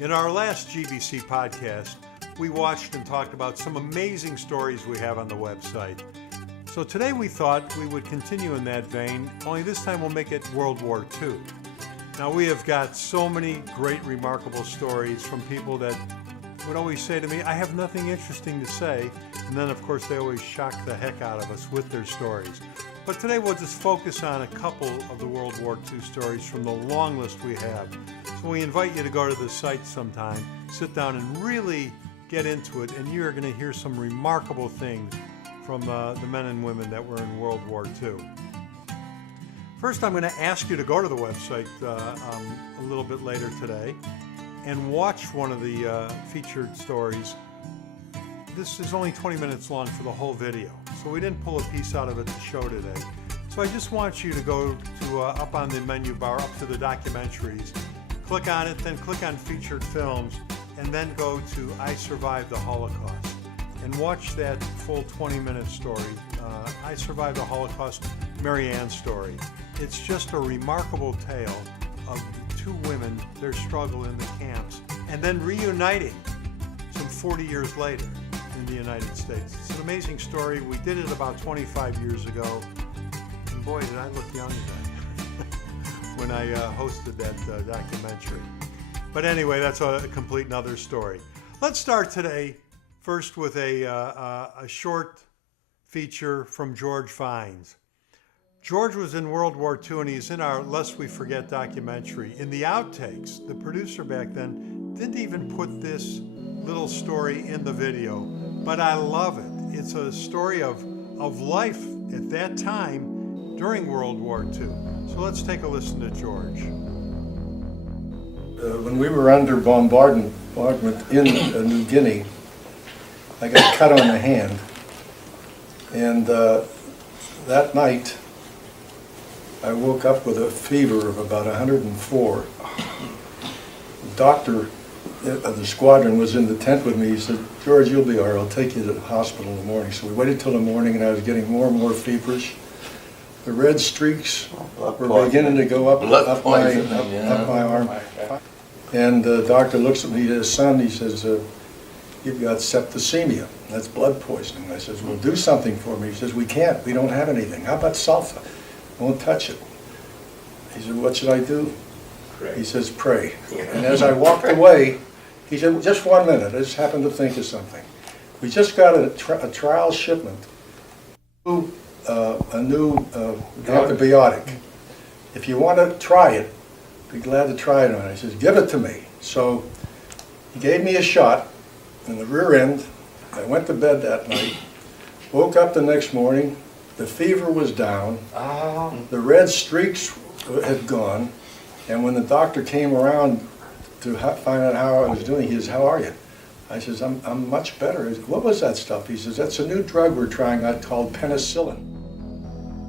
In our last GBC podcast, we watched and talked about some amazing stories we have on the website. So today we thought we would continue in that vein, only this time we'll make it World War II. Now we have got so many great, remarkable stories from people that would always say to me, I have nothing interesting to say. And then of course they always shock the heck out of us with their stories. But today we'll just focus on a couple of the World War II stories from the long list we have. So we invite you to go to the site sometime, sit down and really get into it, and you're going to hear some remarkable things from the men and women that were in World War II. First, I'm going to ask you to go to the website a little bit later today and watch one of the featured stories. This is only 20 minutes long for the whole video, so we didn't pull a piece out of it to show today. So I just want you to go to up on the menu bar, up to the documentaries, click on it, then click on featured films, and then go to I Survived the Holocaust and watch that full 20-minute story, I Survived the Holocaust, Mary Ann's story. It's just a remarkable tale of two women, their struggle in the camps, and then reuniting some 40 years later in the United States. It's an amazing story. We did it about 25 years ago, and boy, did I look young then when I hosted that documentary. But anyway, that's a complete another story. Let's start today first with a short feature from George Fines. George was in World War II, and he's in our Lest We Forget documentary. In the outtakes, the producer back then didn't even put this little story in the video, but I love it. It's a story of life at that time during World War II. So let's take a listen to George. When we were under bombardment in New Guinea, I got cut on the hand, and that night I woke up with a fever of about 104. The doctor of the squadron was in the tent with me. He said, George, you'll be all right, I'll take you to the hospital in the morning. So we waited till the morning, and I was getting more and more feverish. The red streaks were beginning to go up my arm. And the doctor looks at me, his son, he says, you've got septicemia, that's blood poisoning. I says, well, do something for me. He says, we can't, we don't have anything. How about sulfa? Won't touch it. He said, what should I do? Pray. He says, pray. And as I walked away, he said, just 1 minute, I just happened to think of something. We just got a trial shipment, a new antibiotic. If you want to try it, be glad to try it on it. He says, give it to me. So he gave me a shot in the rear end. I went to bed that night, woke up the next morning, the fever was down, the red streaks had gone, and when the doctor came around to find out how I was doing, he says, how are you? I says, I'm much better. He says, what was that stuff? He says, that's a new drug we're trying out called penicillin.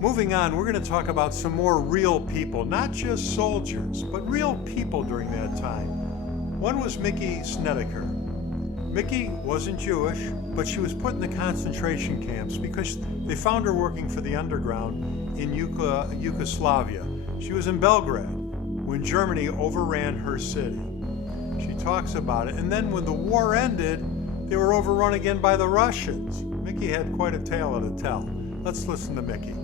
Moving on, we're going to talk about some more real people, not just soldiers, but real people during that time. One was Mickey Snedeker. Mickey wasn't Jewish, but she was put in the concentration camps because they found her working for the underground in Yugoslavia. She was in Belgrade when Germany overran her city. She talks about it, and then when the war ended, they were overrun again by the Russians. Mickey had quite a tale to tell. Let's listen to Mickey.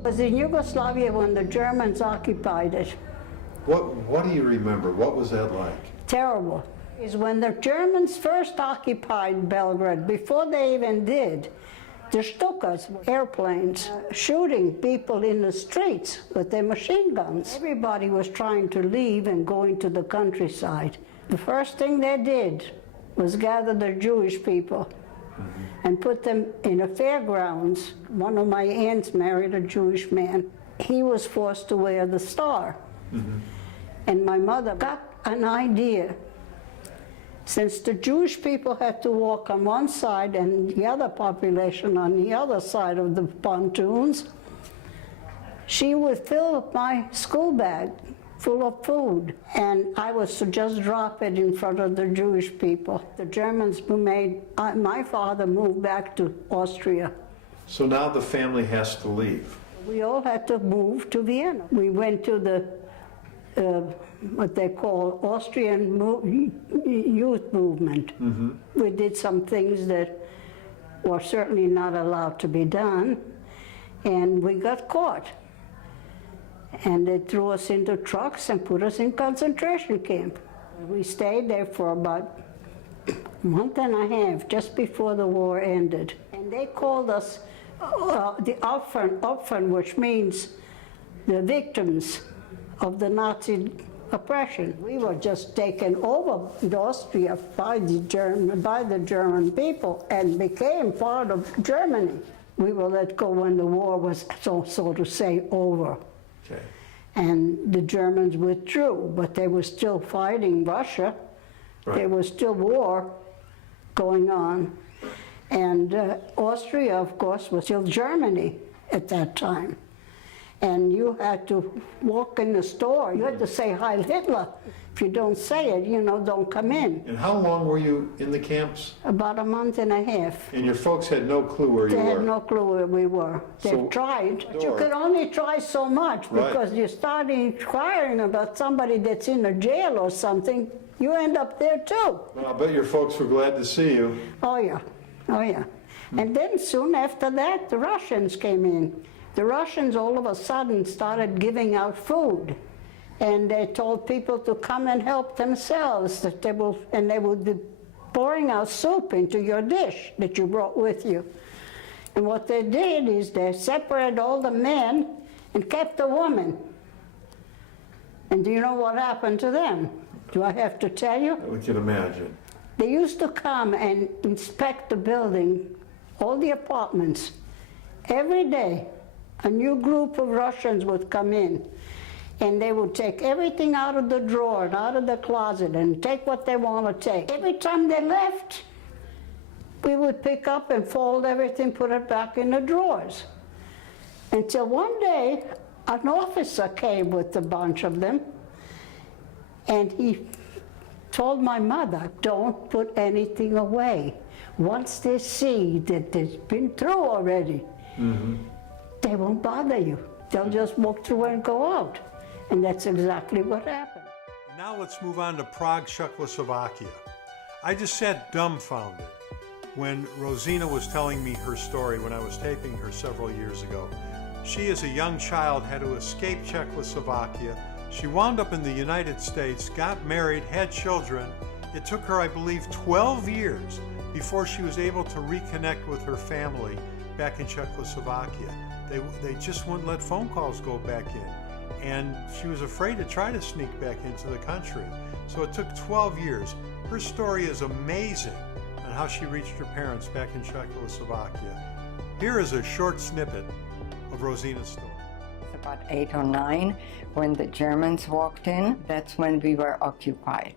It was in Yugoslavia when the Germans occupied it. What do you remember? What was that like? Terrible. Is when the Germans first occupied Belgrade, before they even did, the Stukas, airplanes, shooting people in the streets with their machine guns. Everybody was trying to leave and go into the countryside. The first thing they did was gather the Jewish people and put them in a fairgrounds. One of my aunts married a Jewish man. He was forced to wear the star. And my mother got an idea. Since the Jewish people had to walk on one side and the other population on the other side of the pontoons, she would fill up my school bag full of food, and I was to just drop it in front of the Jewish people. The Germans made my father move back to Austria. So now the family has to leave. We all had to move to Vienna. We went to the what they call Austrian youth movement. We did some things that were certainly not allowed to be done, and we got caught. And they threw us into trucks and put us in concentration camp. We stayed there for about a month and a half, just before the war ended. And they called us the Opfern, which means the victims of the Nazi oppression. We were just taken over in Austria by the German people and became part of Germany. We were let go when the war was, so to say, over. Okay. And the Germans withdrew, but they were still fighting Russia. Right. There was still war going on. And Austria, of course, was still Germany at that time. And you had to walk in the store. You had to say Heil Hitler. If you don't say it, don't come in. And how long were you in the camps? About a month and a half. And your folks had no clue where you They were? had no clue where we were. They So- tried, but you Sure. could only try so much, Right. because you start inquiring about somebody that's in a jail or something, you end up there too. Well, I bet your folks were glad to see you. Oh yeah, oh yeah. And then soon after that, the Russians came in. The Russians all of a sudden started giving out food. And they told people to come and help themselves, and they would be pouring out soup into your dish that you brought with you. And what they did is they separated all the men and kept the women. And do you know what happened to them? Do I have to tell you? We can imagine. They used to come and inspect the building, all the apartments. Every day, a new group of Russians would come in, and they would take everything out of the drawer and out of the closet and take what they want to take. Every time they left, we would pick up and fold everything, put it back in the drawers. Until one day, an officer came with a bunch of them, and he told my mother, don't put anything away. Once they see that it's been through already, they won't bother you. They'll just walk through and go out. And that's exactly what happened. And now let's move on to Prague, Czechoslovakia. I just sat dumbfounded when Rosina was telling me her story when I was taping her several years ago. She, as a young child, had to escape Czechoslovakia. She wound up in the United States, got married, had children. It took her, I believe, 12 years before she was able to reconnect with her family back in Czechoslovakia. They just wouldn't let phone calls go back in. And she was afraid to try to sneak back into the country. So it took 12 years. Her story is amazing on how she reached her parents back in Czechoslovakia. Here is a short snippet of Rosina's story. About 8 or 9, when the Germans walked in, that's when we were occupied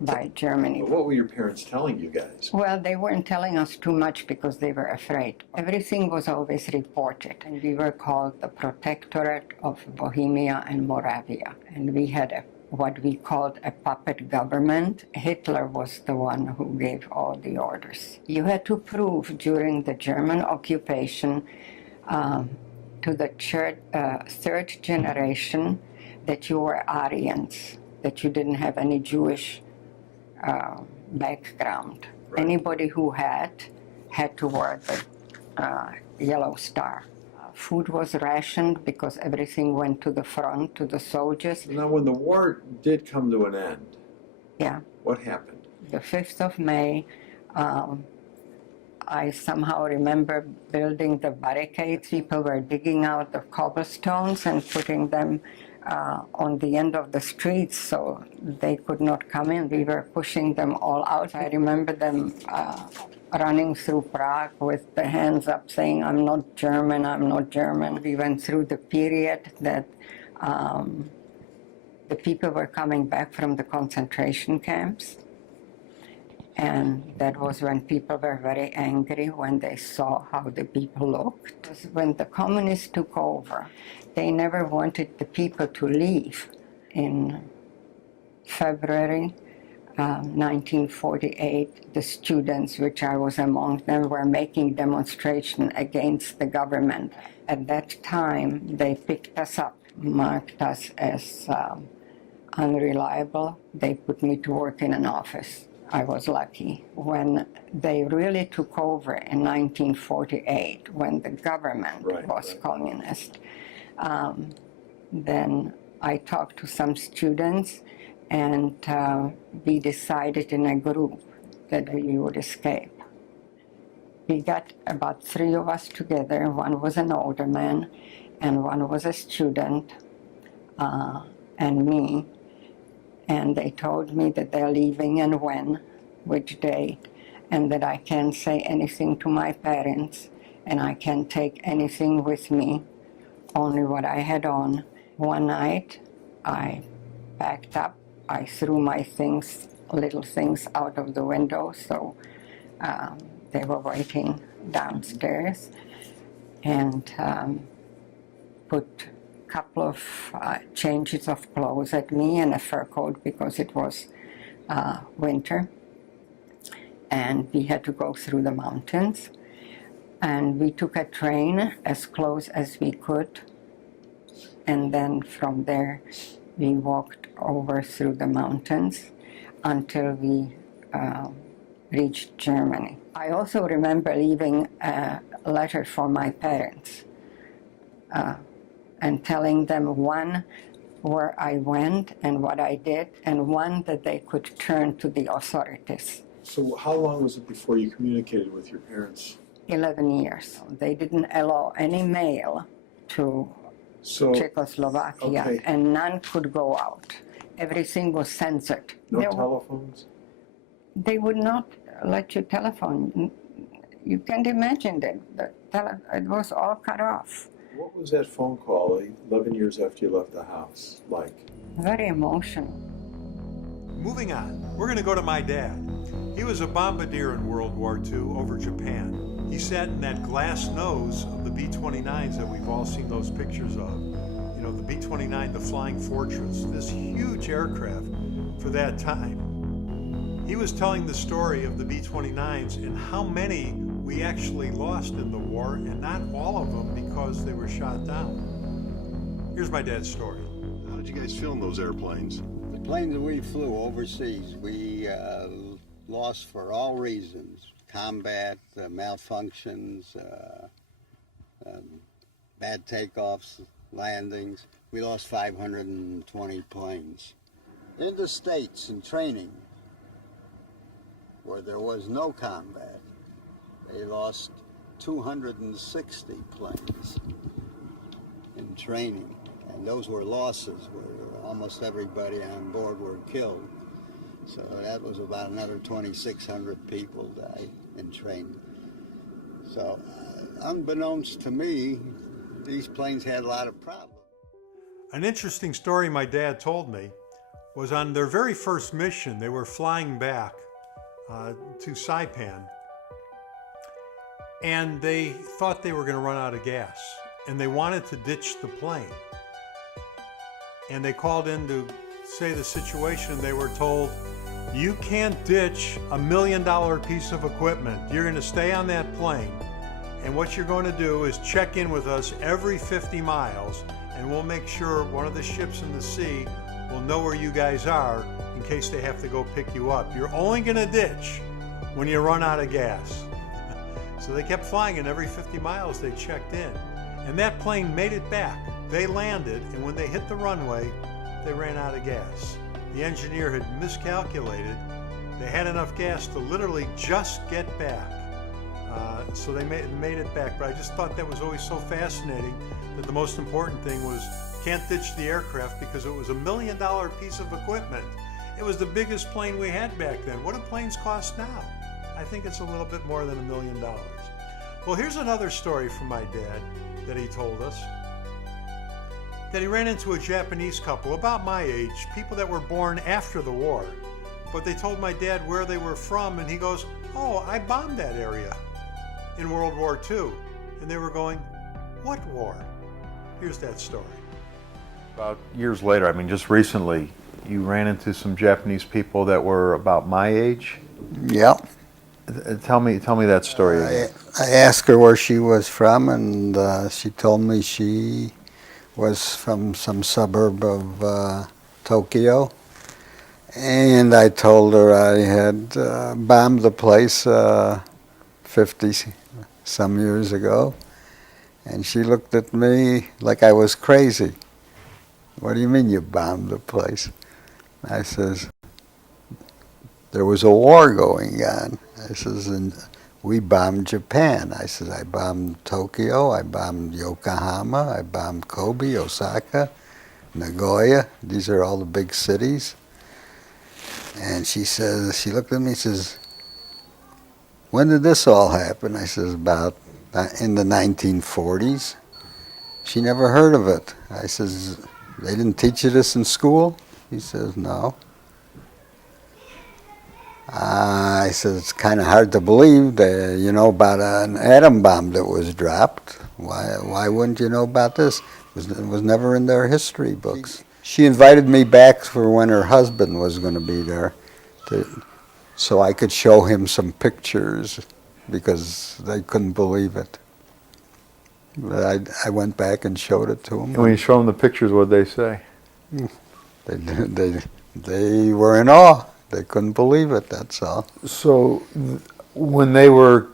by Germany. What were your parents telling you guys? Well, they weren't telling us too much because they were afraid. Everything was always reported, and we were called the Protectorate of Bohemia and Moravia. And we had what we called a puppet government. Hitler was the one who gave all the orders. You had to prove during the German occupation to the third generation that you were Aryans, that you didn't have any Jewish background. Right. Anybody who had to wear the yellow star. Food was rationed because everything went to the front, to the soldiers. Now, when the war did come to an end, Yeah, what happened? the 5th of May, I somehow remember building the barricades. People were digging out the cobblestones and putting them on the end of the streets so they could not come in. We were pushing them all out. I remember them running through Prague with the hands up saying, I'm not German, I'm not German. We went through the period that the people were coming back from the concentration camps. And that was when people were very angry when they saw how the people looked. When the communists took over, they never wanted the people to leave. In February 1948, the students, which I was among them, were making demonstration against the government. At that time, they picked us up, marked us as unreliable. They put me to work in an office. I was lucky. When they really took over in 1948, when the government was communist, then I talked to some students, and we decided in a group that we would escape. We got about 3 of us together. One was an older man, and one was a student, and me. And they told me that they're leaving and when, which day, and that I can't say anything to my parents, and I can't take anything with me, only what I had on. One night, I packed up. I threw my things, little things, out of the window, so they were waiting downstairs, and put a couple of changes of clothes at me and a fur coat because it was winter. And we had to go through the mountains. And we took a train as close as we could. And then from there, we walked over through the mountains until we reached Germany. I also remember leaving a letter for my parents and telling them, one, where I went and what I did, and one, that they could turn to the authorities. So how long was it before you communicated with your parents? 11 years. They didn't allow any mail to Czechoslovakia, and none could go out. Everything was censored. No telephones? They would not let you telephone. You can't imagine that. It was all cut off. What was that phone call 11 years after you left the house like? Very emotional. Moving on, we're going to go to my dad. He was a bombardier in World War II over Japan. He sat in that glass nose of the B-29s that we've all seen those pictures of. You know, the B-29, the Flying Fortress, this huge aircraft for that time. He was telling the story of the B-29s and how many we actually lost in the war, and not all of them because they were shot down. Here's my dad's story. How did you guys film those airplanes? The planes that we flew overseas, we lost for all reasons. Combat, malfunctions, bad takeoffs, landings. We lost 520 planes. In the States, in training, where there was no combat, they lost 260 planes in training. And those were losses where almost everybody on board were killed. So that was about another 2,600 people died in training. So unbeknownst to me, these planes had a lot of problems. An interesting story my dad told me was on their very first mission. They were flying back to Saipan, and they thought they were going to run out of gas, and they wanted to ditch the plane. And they called in to say the situation. They were told, you can't ditch $1 million piece of equipment. You're going to stay on that plane, and what you're going to do is check in with us every 50 miles, and we'll make sure one of the ships in the sea will know where you guys are in case they have to go pick you up. You're only going to ditch when you run out of gas. So they kept flying, and every 50 miles they checked in. And that plane made it back. They landed, and when they hit the runway, they ran out of gas. The engineer had miscalculated. They had enough gas to literally just get back. So they made it back. But I just thought that was always so fascinating that the most important thing was can't ditch the aircraft because it was $1 million piece of equipment. It was the biggest plane we had back then. What do planes cost now? I think it's a little bit more than $1 million. Well, here's another story from my dad that he told us. That he ran into a Japanese couple about my age, people that were born after the war. But they told my dad where they were from, and he goes, oh, I bombed that area in World War II. And they were going, what war? Here's that story. About years later, I mean, just recently, you ran into some Japanese people that were about my age. Yeah. Tell me that story again. I asked her where she was from, and she told me she was from some suburb of Tokyo. And I told her I had bombed the place 50-some years ago. And she looked at me like I was crazy. What do you mean you bombed the place? I says, there was a war going on. I says, and we bombed Japan. I says, I bombed Tokyo, I bombed Yokohama, I bombed Kobe, Osaka, Nagoya. These are all the big cities. And she says, she looked at me and says, when did this all happen? I says, about in the 1940s. She never heard of it. I says, they didn't teach you this in school? He says, no. I said, it's kind of hard to believe that you know about an atom bomb that was dropped. Why wouldn't you know about this? It was never in their history books. She invited me back for when her husband was going to be there, so I could show him some pictures because they couldn't believe it. But I went back and showed it to them. And when you show them the pictures, what did they say? They were in awe. They couldn't believe it, that's all. So when they were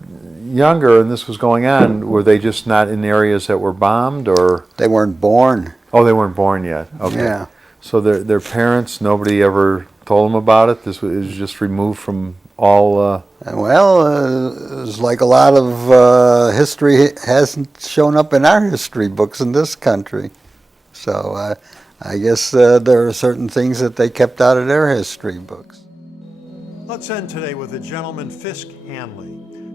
younger and this was going on, were they just not in areas that were bombed, or? They weren't born. Oh, they weren't born yet. Okay. Yeah. So their parents, nobody ever told them about it? This was just removed from all... Well, it's like a lot of history hasn't shown up in our history books in this country. So I guess there are certain things that they kept out of their history books. Let's end today with a gentleman, Fisk Hanley.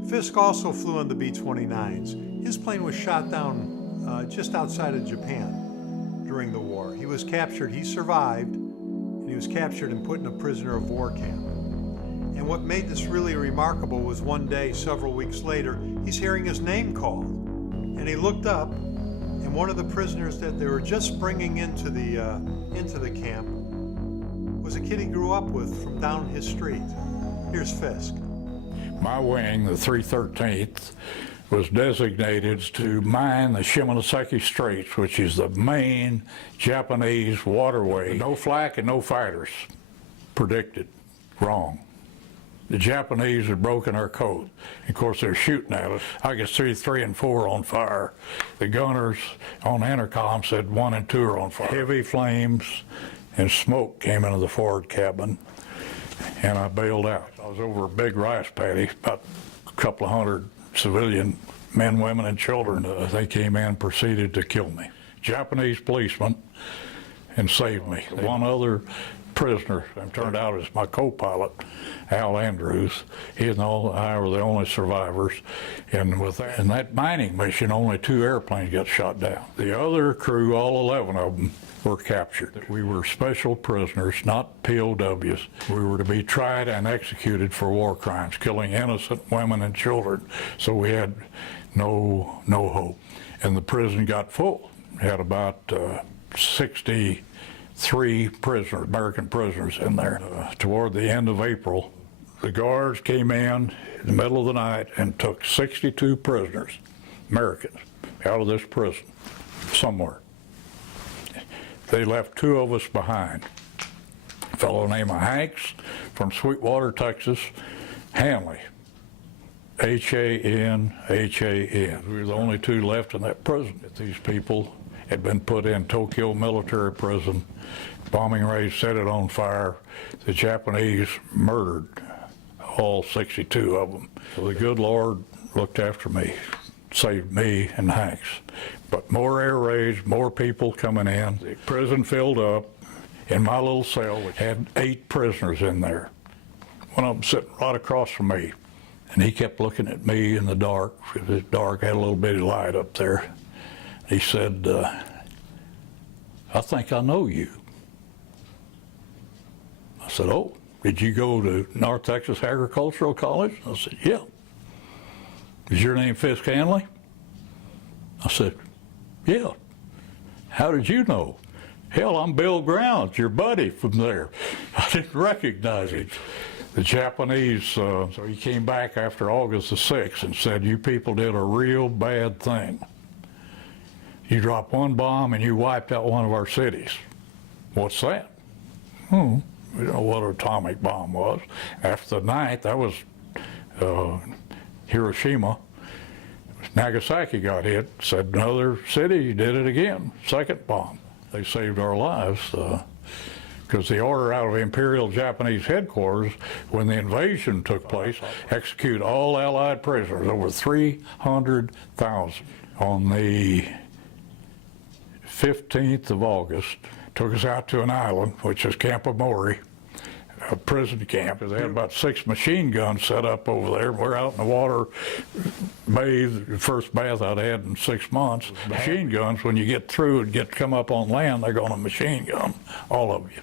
Fisk also flew on the B-29s. His plane was shot down just outside of Japan during the war. He was captured, he survived, and he was captured and put in a prisoner of war camp. And what made this really remarkable was one day, several weeks later, he's hearing his name called. And he looked up, and one of the prisoners that they were just bringing into the camp was a kid he grew up with from down his street. Here's Fisk. My wing, the 313th, was designated to mine the Shimonoseki Straits, which is the main Japanese waterway. No flak and no fighters. Predicted. Wrong. The Japanese had broken our code. Of course, they're shooting at us. I could see 3 and 4 on fire. The gunners on the intercom said 1 and 2 are on fire. Heavy flames and smoke came into the forward cabin, and I bailed out. I was over a big rice paddy, about a couple of hundred civilian men, women, and children. They came in and proceeded to kill me. Japanese policemen, and saved me. One other prisoner, and turned out as my co-pilot, Al Andrews. He and I were the only survivors. And with that, in that mining mission, only 2 airplanes got shot down. The other crew, all 11 of them, were captured. We were special prisoners, not POWs. We were to be tried and executed for war crimes, killing innocent women and children. So we had no hope. And the prison got full. We had about 63 prisoners, American prisoners in there. Toward the end of April, the guards came in the middle of the night and took 62 prisoners, Americans, out of this prison somewhere. They left 2 of us behind. A fellow named Hanks from Sweetwater, Texas, Hanley, H-A-N-H-A-N. We were the only 2 left in that prison. These people had been put in Tokyo military prison. Bombing raids set it on fire. The Japanese murdered all 62 of them. So the good Lord looked after me, saved me and Hanks. But more air raids, more people coming in. The prison filled up. In my little cell, which had 8 prisoners in there. One of them sitting right across from me. And he kept looking at me in the dark. It was dark, I had a little bitty light up there. He said, I think I know you. I said, oh, did you go to North Texas Agricultural College? I said, yeah. Is your name Fisk Hanley? I said, yeah. How did you know? Hell, I'm Bill Grounds, your buddy from there. I didn't recognize him. The Japanese, so he came back after August the 6th and said, you people did a real bad thing. You dropped 1 bomb and you wiped out one of our cities. What's that? We don't know what an atomic bomb was. After the 9th, that was Hiroshima. Nagasaki got hit, said another city did it again, second bomb. They saved our lives because the order out of Imperial Japanese headquarters when the invasion took place, execute all Allied prisoners, over 300,000. On the 15th of August, took us out to an island, which is Camp Amori, a prison camp. They had about 6 machine guns set up over there. We're out in the water, bathed, the first bath I'd had in 6 months. Machine guns, when you get through and come up on land, they're going to machine gun all of you.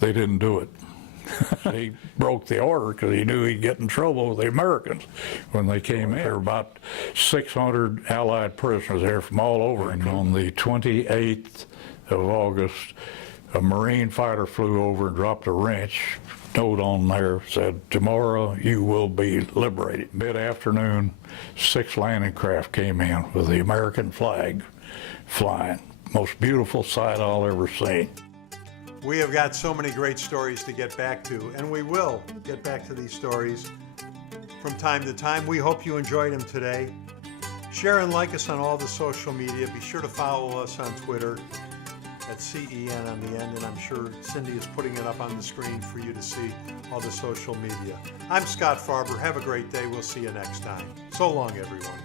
They didn't do it. He broke the order because he knew he'd get in trouble with the Americans when they came in. There were about 600 Allied prisoners there from all over. And on the 28th of August, a Marine fighter flew over and dropped a wrench. Note on there said, "Tomorrow you will be liberated." Mid-afternoon, 6 landing craft came in with the American flag flying. Most beautiful sight I'll ever seen. We have got so many great stories to get back to, and we will get back to these stories from time to time. We hope you enjoyed them today. Share and like us on all the social media. Be sure to follow us on Twitter at CEN on the end, and I'm sure Cindy is putting it up on the screen for you to see all the social media. I'm Scott Farber. Have a great day. We'll see you next time. So long, everyone.